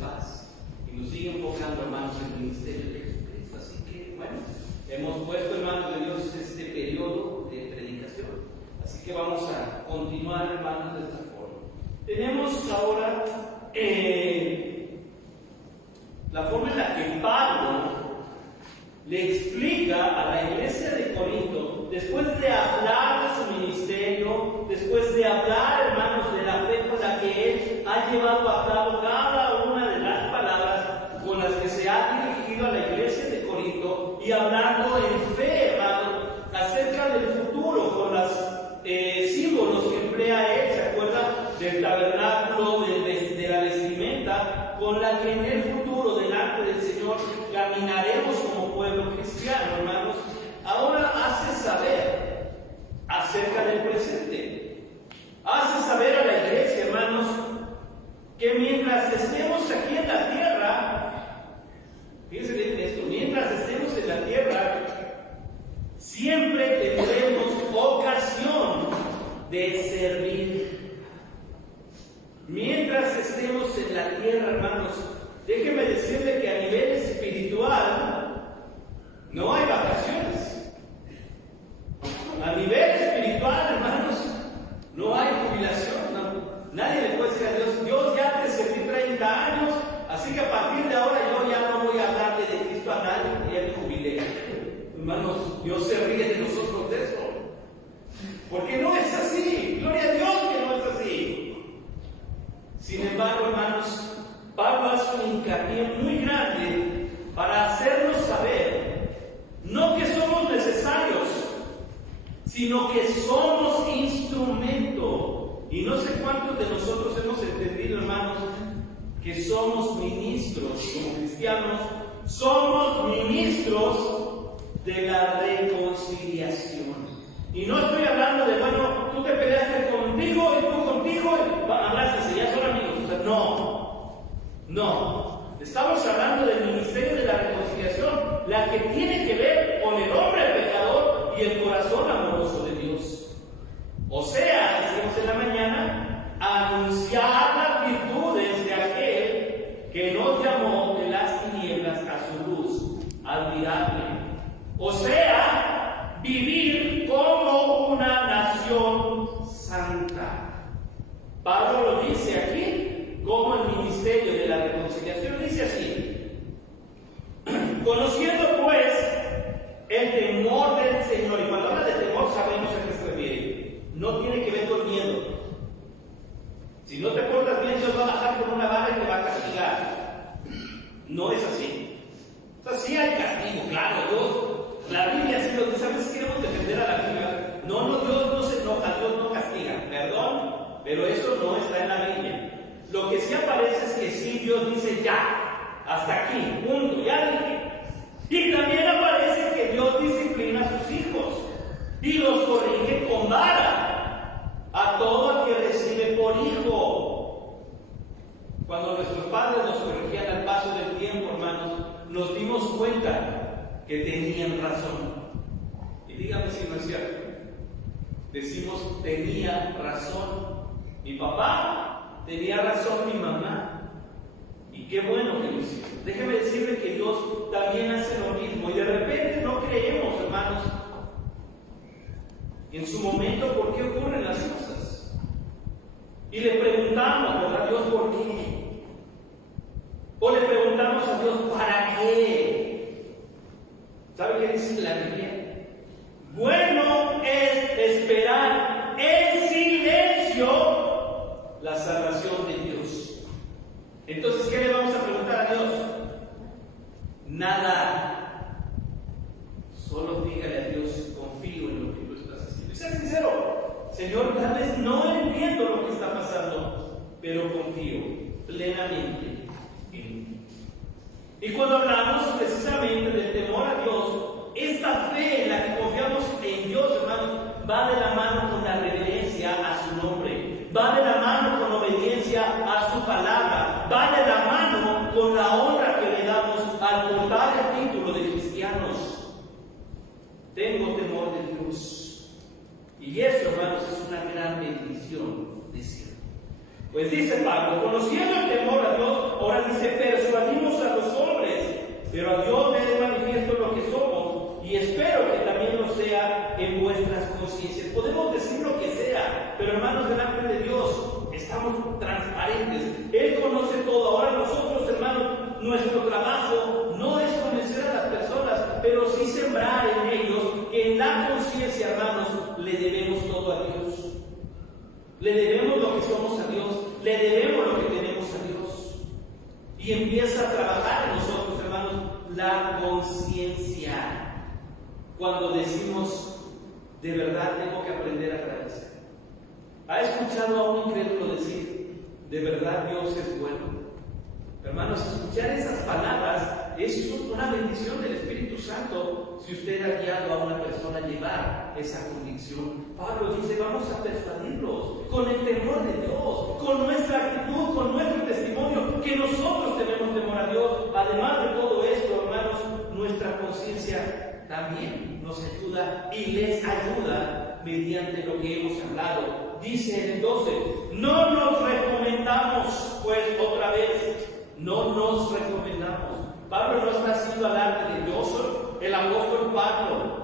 paz. Y nos sigue enfocando, hermanos, en el ministerio de Jesucristo. Así que, bueno, hemos puesto en manos de Dios este periodo de predicación. Así que vamos a continuar, hermanos, de esta forma. Tenemos ahora la forma en la que Pablo le explica a la iglesia de Corinto, después de hablar de su ministerio, después de hablar, hermanos, de la fe con la que él ha llevado a cabo cada una de las palabras con las que se ha dirigido a la iglesia de Corinto, y hablando en fe, hermanos, acerca del futuro, con los símbolos que emplea él. ¿Se acuerda del tabernáculo, de la vestimenta con la que en el futuro delante del Señor caminaremos como pueblo cristiano, hermanos? Ahora hace saber acerca del presente. Hace saber a la iglesia, hermanos, que mientras estemos aquí en la tierra, fíjense bien esto, mientras estemos en la tierra, siempre tendremos ocasión de servir. Mientras estemos en la tierra, hermanos, déjeme decirle que a nivel espiritual no hay vacaciones. A nivel espiritual, hermanos, no hay jubilación. Nadie le puede decir a Dios: Dios, ya te serví 30 años, así que a partir de ahora yo ya no voy a hablarle de Cristo a nadie, ya me jubilé. Hermanos, Dios se ríe de nosotros de eso. Porque no es así. Gloria a Dios que no es así. Sin embargo, hermanos, Pablo hace un hincapié muy grande para hacernos saber, no que somos necesarios, sino que somos instrumento. Y no sé cuántos de nosotros hemos entendido, hermanos, que somos ministros, como cristianos, somos ministros de la reconciliación. Y no estoy hablando de, bueno, tú te peleaste contigo y tú contigo y hablaste, ya son amigos. O sea, no. Estamos hablando del ministerio de la reconciliación, la que tiene que ver con el hombre pecador y el corazón amoroso de Dios. O sea, decimos en la mañana, anunciar las virtudes de aquel que nos llamó de las tinieblas a su luz admirable. O sea, vivir como una nación santa. Pablo lo dice aquí como el ministerio de la reconciliación. Dice así: conociendo pues el temor del Señor. Y cuando habla de temor sabemos a qué se refiere. No tiene que ver con miedo. Si no te portas bien, Dios va a bajar con una vara y te va a castigar. No es así. O sea, sí hay castigo, claro. Dios, la Biblia sí lo dice. ¿Sabes? Queremos defender a la Biblia. No, Dios no se enoja, Dios no castiga. Perdón, pero eso no está en la Biblia. Lo que sí aparece es que sí, Dios dice ya, hasta aquí, punto, ya dije. Y también aparece que Dios disciplina a sus hijos y los corrige con vara a todo el que recibe por hijo. Cuando nuestros padres nos corregían al paso del tiempo, hermanos, nos dimos cuenta que tenían razón. Y dígame si no es cierto. Decimos, tenía razón mi papá, tenía razón mi mamá. Y qué bueno que lo hicieron. Déjeme decirle que Dios también hace lo mismo. Y de repente no creemos, hermanos, en su momento por qué ocurren las cosas. Y le preguntamos a Dios por qué. O le preguntamos a Dios para qué. ¿Sabe qué dice la Biblia? Bueno es esperar en silencio la salvación de Dios. Entonces, ¿qué le vamos a preguntar a Dios? Nada. Solo dígale a Dios, confío en lo que tú estás haciendo. Y sea sincero: Señor, tal vez no entiendo lo que está pasando, pero confío plenamente en ti. Y cuando hablamos precisamente del temor a Dios, esta fe en la que confiamos en Dios, hermanos, va de la mano con la reverencia a su nombre, va de la mano con obediencia a su palabra, va de la mano con la honra que le damos al portar el título de cristianos. Tengo temor de Dios. Y eso, hermanos, es una gran bendición, decir. Pues dice Pablo, conociendo el temor a Dios, ahora dice, persuadimos a los hombres, pero a Dios le es manifiesto lo que somos, y espero que también lo sea en vuestras conciencias. Podemos decir lo que sea, pero hermanos, delante de Dios estamos transparentes. Él conoce todo. Ahora nosotros, hermanos, nuestro trabajo no es convencer a las personas, pero sí sembrar en ellos que en la conciencia, hermanos, le debemos todo a Dios. Le debemos lo que somos a Dios, le debemos lo que tenemos a Dios. Y empieza a trabajar en nosotros, hermanos, la conciencia. Cuando decimos, de verdad tengo que aprender a agradecer. ¿Ha escuchado a un incrédulo decir, de verdad Dios es bueno? Hermanos, escuchar esas palabras es una bendición del Espíritu Santo si usted ha guiado a una persona a llevar esa convicción. Pablo dice, vamos a persuadirlos con el temor de Dios, con nuestra actitud, con nuestro testimonio, que nosotros tenemos temor a Dios. Además de todo esto, hermanos, nuestra conciencia también nos ayuda y les ayuda mediante lo que hemos hablado. Dice en el 12, no nos recomendamos, pues otra vez, no nos recomendamos. Pablo no está haciendo alarde de yo soy el apóstol Pablo.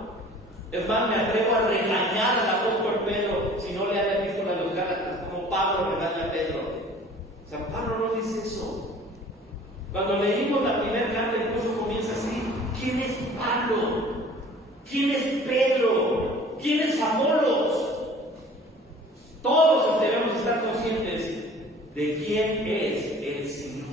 Es más, me atrevo a regañar al apóstol Pedro si no le haya visto a los Gálatas como Pablo regaña a Pedro. O sea, Pablo no dice eso. Cuando leímos la primera carta, incluso comienza así: ¿quién es Pablo? ¿Quién es Pedro? ¿Quién es Apolos? Todos debemos estar conscientes de quién es el Señor.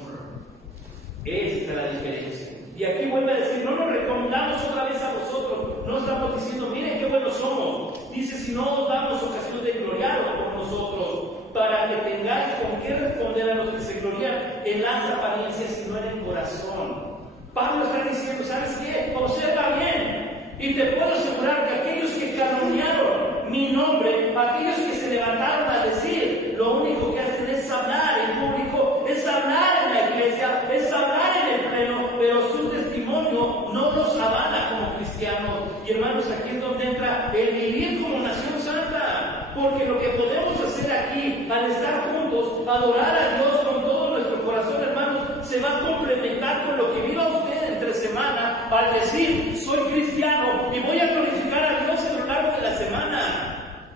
Esa es la diferencia. Y aquí vuelve a decir, no nos recomendamos otra vez a vosotros. No estamos diciendo, miren qué buenos somos. Dice, si no os damos ocasión de gloriaros por nosotros, para que tengáis con qué responder a los que se glorian en las apariencias y no en el corazón. Pablo está diciendo, ¿sabes qué? Observa bien. Y te puedo asegurar que aquellos que calumniaron mi nombre, aquellos que se levantaron a decir, lo único que hacen es hablar en público, es hablar en la iglesia, es hablar en el pleno, pero su testimonio no los avala como cristianos. Y hermanos, aquí es donde entra el vivir como nación santa, porque lo que podemos hacer aquí, al estar juntos, adorar a Dios con todo nuestro corazón, hermanos, se va a complementar con lo que viva usted entre semana, al decir, soy cristiano y voy a glorificar a Dios a lo largo de la semana.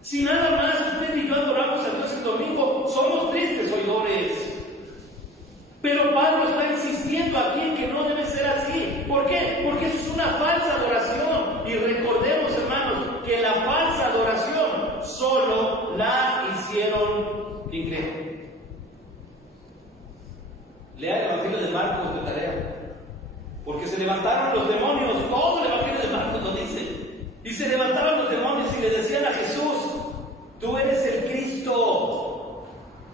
Si nada más usted y yo adoramos a Dios el domingo, somos tristes oidores. Pero Pablo está insistiendo aquí en que no debe ser así. ¿Por qué? Porque eso es una falsa adoración. Y recordemos, hermanos, que la falsa adoración solo la hicieron incrédulos. Lea el Evangelio de Marcos de tarea. Porque se levantaron los demonios, todo el Evangelio de Marcos lo dice. Y se levantaron los demonios y le decían a Jesús, tú eres el Cristo.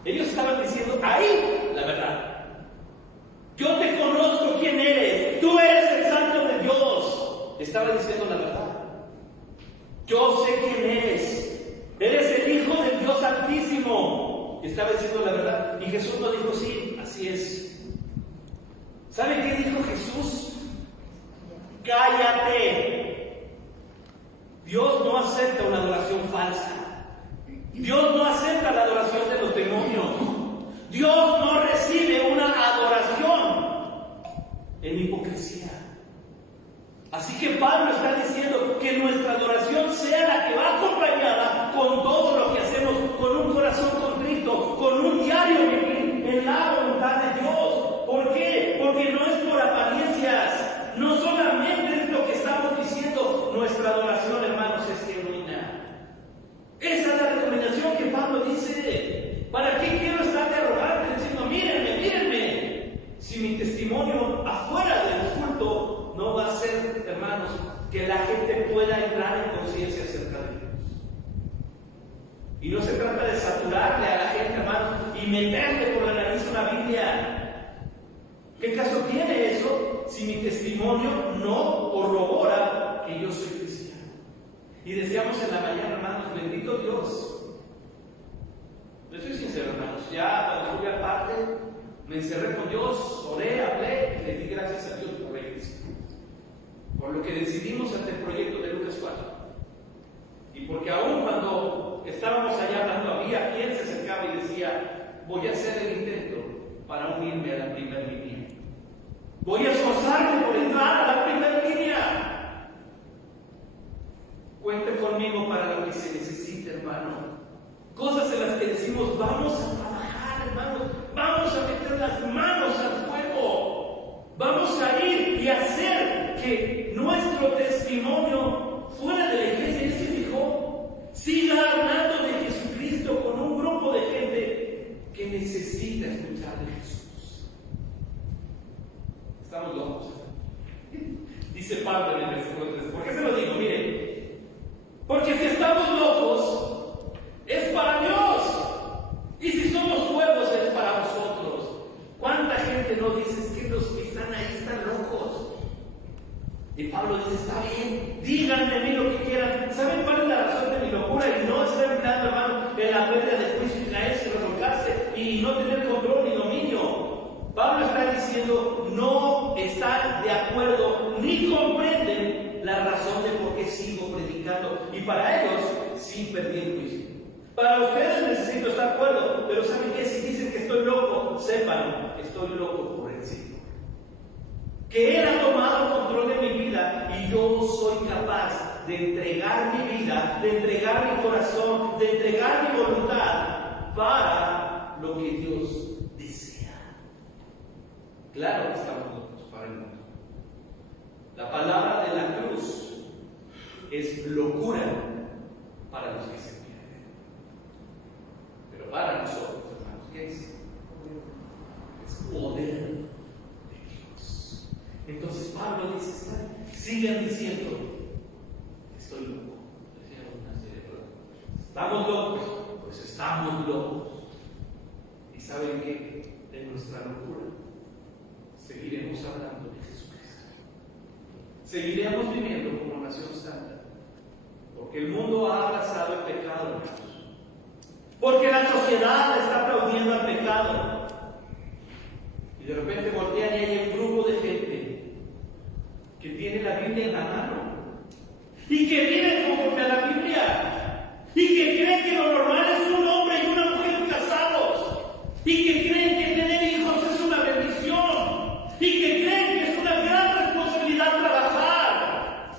Ellos estaban diciendo, ahí la verdad. Yo te conozco quién eres. Tú eres el Santo de Dios. Estaba diciendo la verdad. Yo sé quién eres. Eres el Hijo del Dios Altísimo. Estaba diciendo la verdad. Y Jesús no dijo, sí, así es. ¿Sabe qué dijo Jesús? Cállate. Dios no acepta una adoración falsa. Dios no acepta la adoración de los demonios. Dios no recibe una adoración en hipocresía. Así que Pablo está diciendo que nuestra adoración sea la que va acompañada con todo lo que hacemos, con un corazón contrito, con un diario vivir en la voluntad de Dios. ¿Por qué? Porque no es por apariencias. No solamente es lo que estamos diciendo, nuestra adoración, hermanos, es genuina. Esa es la recomendación que Pablo dice. ¿Para qué quiero estar de arrogante diciendo, mírenme, mírenme? Si mi testimonio afuera del culto no va a ser, hermanos, que la gente pueda entrar en conciencia acerca de Dios. Y no se trata de saturarle a la gente, hermanos, y meterle por la nariz una Biblia. ¿Qué caso tiene eso si mi testimonio no corrobora que yo soy cristiano? Y decíamos en la mañana, hermanos, bendito Dios. Yo soy sincero, hermanos, ya cuando estuve aparte, me encerré con Dios, oré, hablé y le di gracias a Dios por la iglesia. Por lo que decidimos ante el proyecto de Lucas 4. Y porque aún cuando estábamos allá hablando, había quien se acercaba y decía, voy a hacer el intento para unirme a la primera línea. Voy a esforzarme por entrar a la primera línea. Cuente conmigo para lo que se necesite, hermano. Cosas en las que decimos, vamos a trabajar, hermanos, vamos a meter las manos al fuego, vamos a ir y hacer que nuestro testimonio fuera de la iglesia, ¿y se fijó? Siga hablando de Jesucristo con un grupo de gente que necesita escuchar de Jesús. Estamos locos. Dice Pablo en el versículo 3. ¿Por qué se lo digo? Miren, porque si estamos locos, es para Dios. Y si somos cuerdos, es para vosotros. ¿Cuánta gente no dice que los que están ahí están locos? Y Pablo dice, está bien, díganme a mí lo que quieran. ¿Saben cuál es la razón de mi locura? Y no estar mirando, hermano, en la pérdida de juicio y caerse, revolcarse y no tener control ni dominio. Pablo está diciendo, no están de acuerdo ni comprenden la razón de por qué sigo predicando. Y para ellos, sí perdí el juicio. Para ustedes necesito estar de acuerdo, pero ¿saben qué? Si dicen que estoy loco, sepan que estoy loco por el Señor. Que Él ha tomado control de mi vida y yo soy capaz de entregar mi vida, de entregar mi corazón, de entregar mi voluntad para lo que Dios desea. Claro que estamos locos para el mundo. La palabra de la cruz es locura para los que se pierden. Pero para nosotros, hermanos, ¿qué es? Es poder de Dios. Entonces Pablo dice, sigan diciendo, estoy loco. ¿Estamos locos? Pues estamos locos. ¿Y saben qué? De nuestra locura seguiremos hablando de Jesucristo. Seguiremos viviendo como nación santa. Porque el mundo ha abrazado el pecado, hermanos. Porque la sociedad está aplaudiendo al pecado. Y de repente voltean y hay un grupo de gente que tiene la Biblia en la mano y que viven conforme a la Biblia y que creen que lo normal es un hombre y una mujer casados y que creen que tener hijos es una bendición y que creen que es una gran responsabilidad trabajar.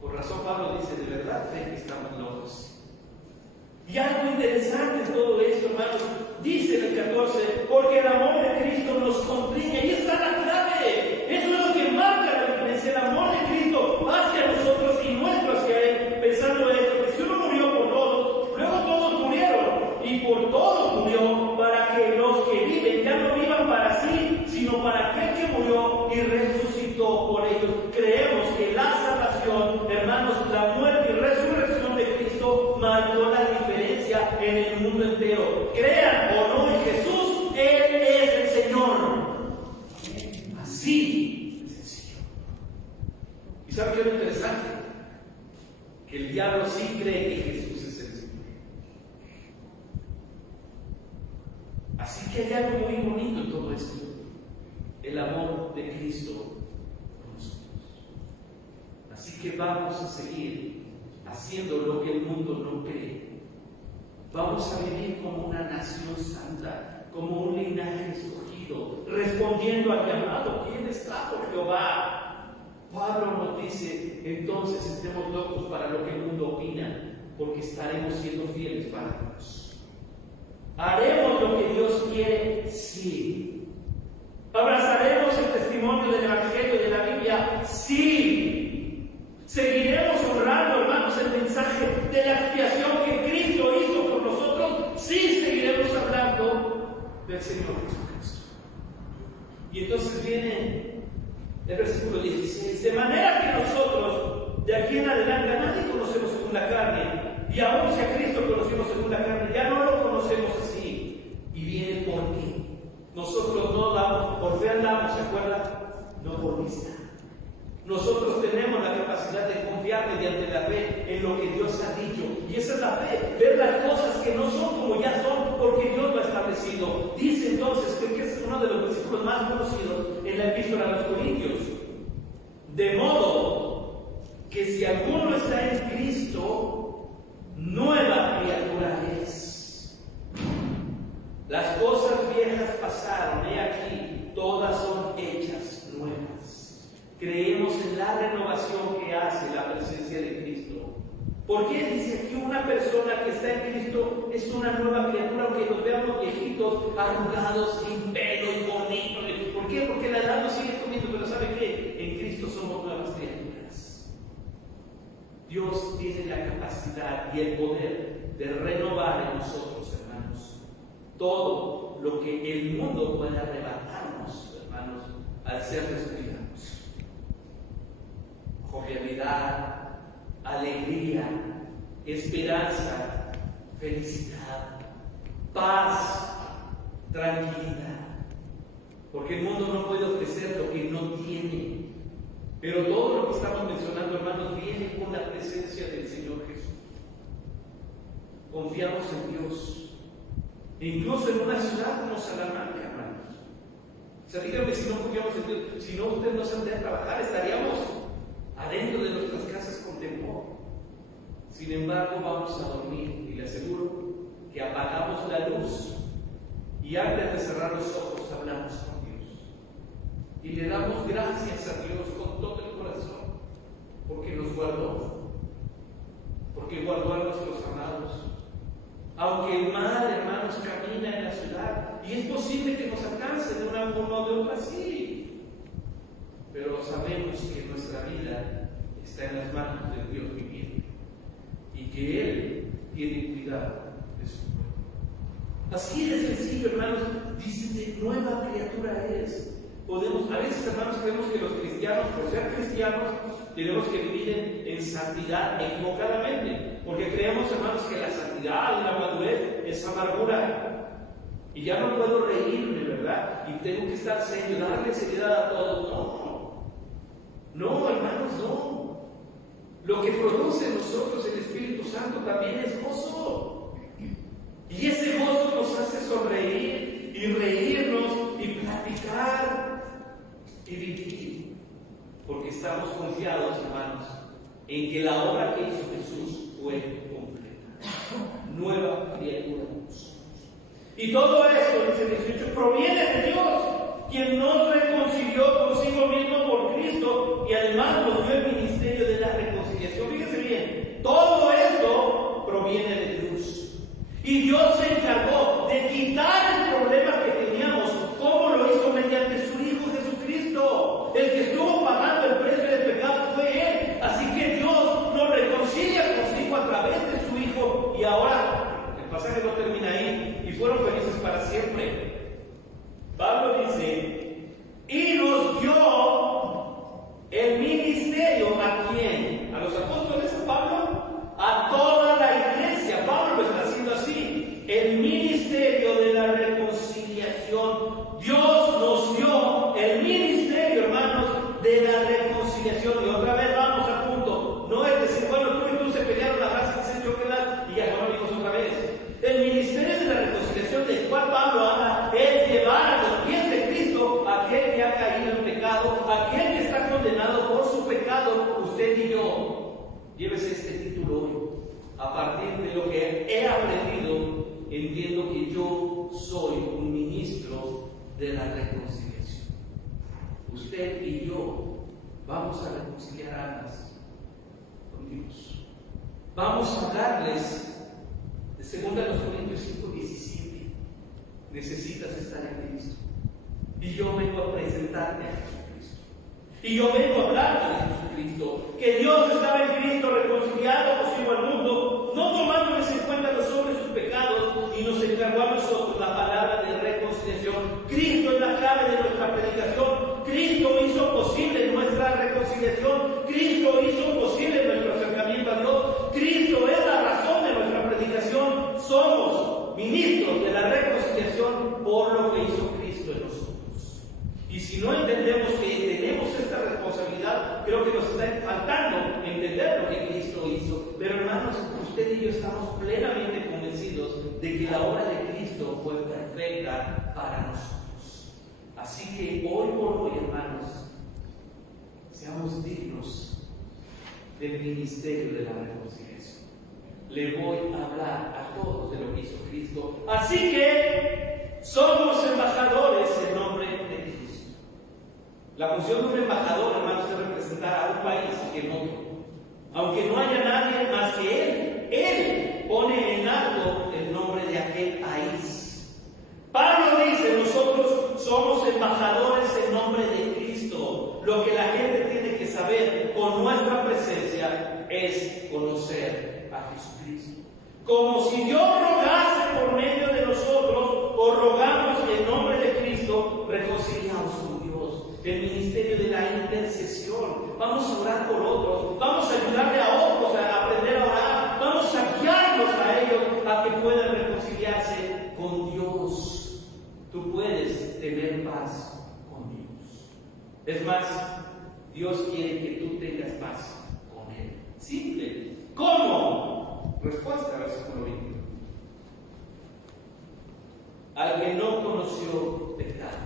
Por razón Pablo dice, de verdad creen que estamos locos. Y algo interesante en todo esto, hermanos, dice en el 14, porque el amor de Cristo nos constriñe. Ahí está la clave. Eso es lo que marca la diferencia. El amor de Cristo hacia nosotros y nuestro hacia Él. Pensando esto, que si uno murió por todos, luego todos murieron. Y por todos murió para que los que viven ya no vivan para sí, sino para aquel que murió y resucitó por ellos. Creemos que la salvación, hermanos, la muerte y resurrección de Cristo marcó la diferencia en el mundo entero. Crean o no en Jesús, Él es el Señor. Así de sencillo. ¿Y saben qué es lo interesante? Que el diablo sí cree que Jesús es el Señor. Así que hay algo muy bonito en todo esto. El amor de Cristo por nosotros. Así que vamos a seguir haciendo lo que el mundo no cree. Vamos a vivir como una nación santa, como un linaje escogido, respondiendo al llamado. ¿Quién está por Jehová? Pablo nos dice, entonces estemos locos para lo que el mundo opina, porque estaremos siendo fieles para Dios. ¿Haremos lo que Dios quiere? Sí. ¿Abrazaremos el testimonio del Evangelio de la Biblia? Sí. ¿Seguiremos honrando, hermanos, el mensaje de la expiación que Cristo hizo por nosotros? Sí, seguiremos hablando del Señor Jesucristo. Y entonces viene el versículo 16. De manera que nosotros, de aquí en adelante, a nadie conocemos según la carne. Y aún si a Cristo conocemos según la carne, ya no lo conocemos así. Y viene por qué. Nosotros no damos, por fe andamos, ¿se acuerdan? No por vista. Nosotros tenemos la capacidad de confiar mediante la fe en lo que Dios ha dicho. Y esa es la fe, ver las cosas que no son como ya son, porque Dios lo ha establecido. Dice entonces, creo que es uno de los versículos más conocidos en la epístola a los Corintios. De modo que si alguno está en Cristo, nueva criatura es. Las cosas hace la presencia de Cristo? ¿Por qué dice aquí una persona que está en Cristo es una nueva criatura, aunque nos veamos viejitos, arrugados, sin pelo y bonitos? ¿Por qué? Porque la edad nos sigue comiendo, pero ¿sabe qué? En Cristo somos nuevas criaturas. Dios tiene la capacidad y el poder de renovar en nosotros, hermanos, todo lo que el mundo puede arrebatarnos, hermanos, al ser descuidados. Jovialidad, alegría, esperanza, felicidad, paz, tranquilidad. Porque el mundo no puede ofrecer lo que no tiene. Pero todo lo que estamos mencionando, hermanos, viene con la presencia del Señor Jesús. Confiamos en Dios. E incluso en una ciudad como Salamanca, hermanos. O sea, díganme si no confiamos en Dios. Si no, usted no saldría a trabajar, estaríamos adentro de nuestras casas con temor. Sin embargo, vamos a dormir y le aseguro que apagamos la luz y antes de cerrar los ojos hablamos con Dios y le damos gracias a Dios con todo el corazón porque nos guardó, porque guardó a nuestros amados. Aunque el mal, hermanos, camina en la ciudad y es posible que nos alcance de una forma o de otra, sí, pero sabemos que nuestra vida está en las manos del Dios viviente y que Él tiene cuidado de su pueblo. Así de sencillo, hermanos, dice, nueva criatura eres. A veces, hermanos, creemos que los cristianos, por ser cristianos, tenemos que vivir en santidad equivocadamente, porque creemos, hermanos, que la santidad y la madurez es amargura. Y ya no puedo reírme, ¿verdad? Y tengo que estar serio, darle seriedad a todo. No, hermanos, no. Lo que produce en nosotros el Espíritu Santo también es gozo. Y ese gozo nos hace sonreír y reírnos y platicar y vivir. Porque estamos confiados, hermanos, en que la obra que hizo Jesús fue completa. Nueva criatura. Y todo esto, dice el 18, proviene de Dios, quien nos reconcilió consigo mismo por Cristo y además nos dio el ministerio de la reconciliación. Fíjense bien, todo esto proviene de Dios. Y Dios se encargó de quitar el problema que teníamos. ¿Cómo lo hizo? Mediante su Hijo Jesucristo. El que estuvo pagando el precio del pecado fue Él. Así que Dios nos reconcilia consigo a través de su Hijo. Y ahora, el pasaje no termina ahí. Y fueron felices para siempre. Pablo dice, y nos dio el ministerio, ¿a quién? ¿A los apóstoles? ¿A Pablo? A toda la iglesia. Pablo lo está haciendo así. El ministerio de la reconciliación. Dios nos dio el ministerio, hermanos, de la reconciliación. Y otra vez vamos al punto. No es decir, bueno, tú y tú se pelearon, la raza se echó quedar y ya no lo vimos otra vez. El ministerio de la reconciliación del cual Pablo habla es llevar a los pies de Cristo a aquel que ha caído en pecado, a aquel que está condenado por su pecado, usted y yo. Llévese este título hoy. A partir de lo que he aprendido, entiendo que yo soy un ministro de la reconciliación. Usted y yo vamos a reconciliar almas con Dios. Vamos a hablarles de 2 Corintios 5:17. Necesitas estar en Cristo. Y yo vengo a presentarte a Jesucristo. Y yo vengo a hablarte de Jesucristo. Que Dios estaba en Cristo reconciliado consigo al mundo, no tomándoles en cuenta los hombres sus pecados, y nos encargó a nosotros la palabra de reconciliación. Cristo es la clave de nuestra predicación. Cristo hizo posible nuestra reconciliación. Cristo hizo posible nuestro acercamiento a Dios. Cristo es la razón de nuestra predicación. Somos ministros de la reconciliación por lo que hizo Cristo en nosotros. Y si no entendemos que tenemos esta responsabilidad, creo que nos está faltando entender lo que Cristo hizo. Pero hermanos, usted y yo estamos plenamente convencidos de que la obra de Cristo fue perfecta para nosotros. Así que hoy por hoy, hermanos, seamos dignos del ministerio de la reconciliación. Le voy a hablar a todos de lo que hizo Cristo. Así que somos embajadores en nombre de Cristo. La función de un embajador, hermanos, es representar a un país y que en otro. aunque no haya nadie más que Él pone en alto el nombre de aquel país. Pablo dice, nosotros somos embajadores en nombre de Cristo. Lo que la gente tiene que saber con nuestra presencia es conocer a Jesucristo. Como si Dios rogase por medio de nosotros, o rogamos en nombre de Cristo, reconciliados con Dios. El ministerio de la intercesión. Vamos a orar por otros, vamos a ayudarle a otros a aprender a orar, vamos a guiarlos a ellos a que puedan reconciliarse con Dios. Tú puedes tener paz con Dios. Es más, Dios quiere que tú tengas paz con Él. Simple. ¿Cómo? Respuesta, versículo 20. Al que no conoció pecado,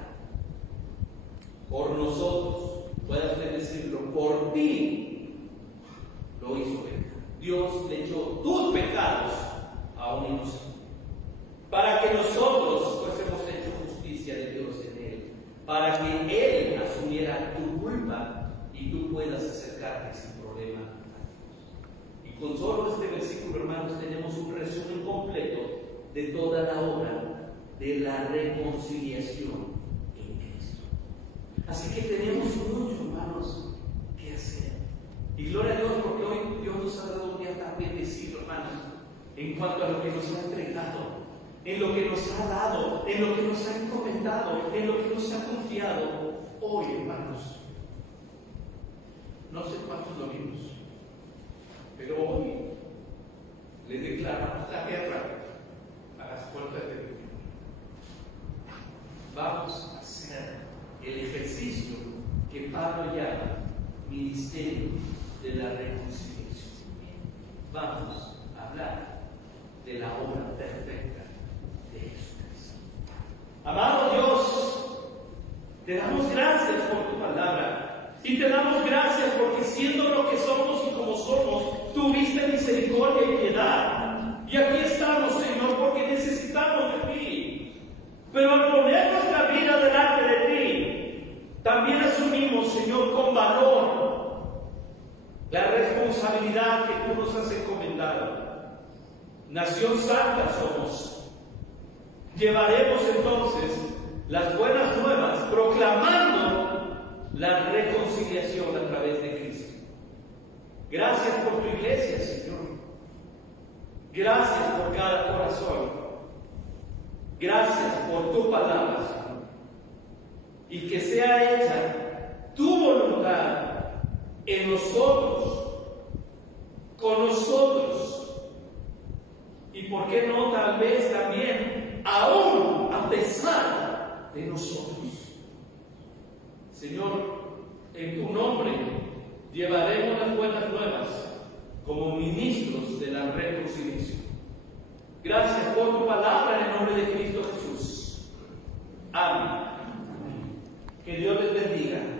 por nosotros, puede usted decirlo, por ti lo hizo pecar. Dios le echó tus pecados a un inocente, para que nosotros fuésemos hecho justicia de Dios en Él, para que Él asumiera tu culpa y tú puedas acercarte sin problema a Dios. Y con solo este versículo, hermanos, tenemos un resumen completo de toda la obra de la reconciliación en Cristo. Así que tenemos mucho, hermanos, que hacer. Y gloria a Dios, porque hoy Dios nos ha dado un día tan bendecido, hermanos, en cuanto a lo que nos ha entregado, en lo que nos ha dado, en lo que nos ha encomendado, en lo que nos ha confiado. Hoy, hermanos, no sé cuántos lo vimos, pero hoy le declaramos la guerra a las puertas de Dios. Vamos a hacer el ejercicio que Pablo llama ministerio de la reconciliación. Vamos a hablar de la obra perfecta de Jesucristo. Amado Dios, te damos gracias por tu palabra y te damos gracias porque siendo lo que somos y como somos, tuviste misericordia y piedad. Y aquí estamos, Señor, porque necesitamos de ti. Pero al poner nuestra vida delante de ti, también asumimos, Señor, con valor la responsabilidad que tú nos has encomendado. Nación santa somos. Llevaremos entonces las buenas nuevas, proclamando la reconciliación a través de Cristo. Gracias por tu iglesia, Señor. Gracias por cada corazón. Gracias por tu palabra, Señor. Y que sea hecha tu voluntad en nosotros, con nosotros. Y por qué no, tal vez también, aún a pesar de nosotros. Señor, en tu nombre llevaremos las buenas nuevas como ministros de la reconciliación. Gracias por tu palabra en el nombre de Cristo Jesús. Amén. Que Dios les bendiga.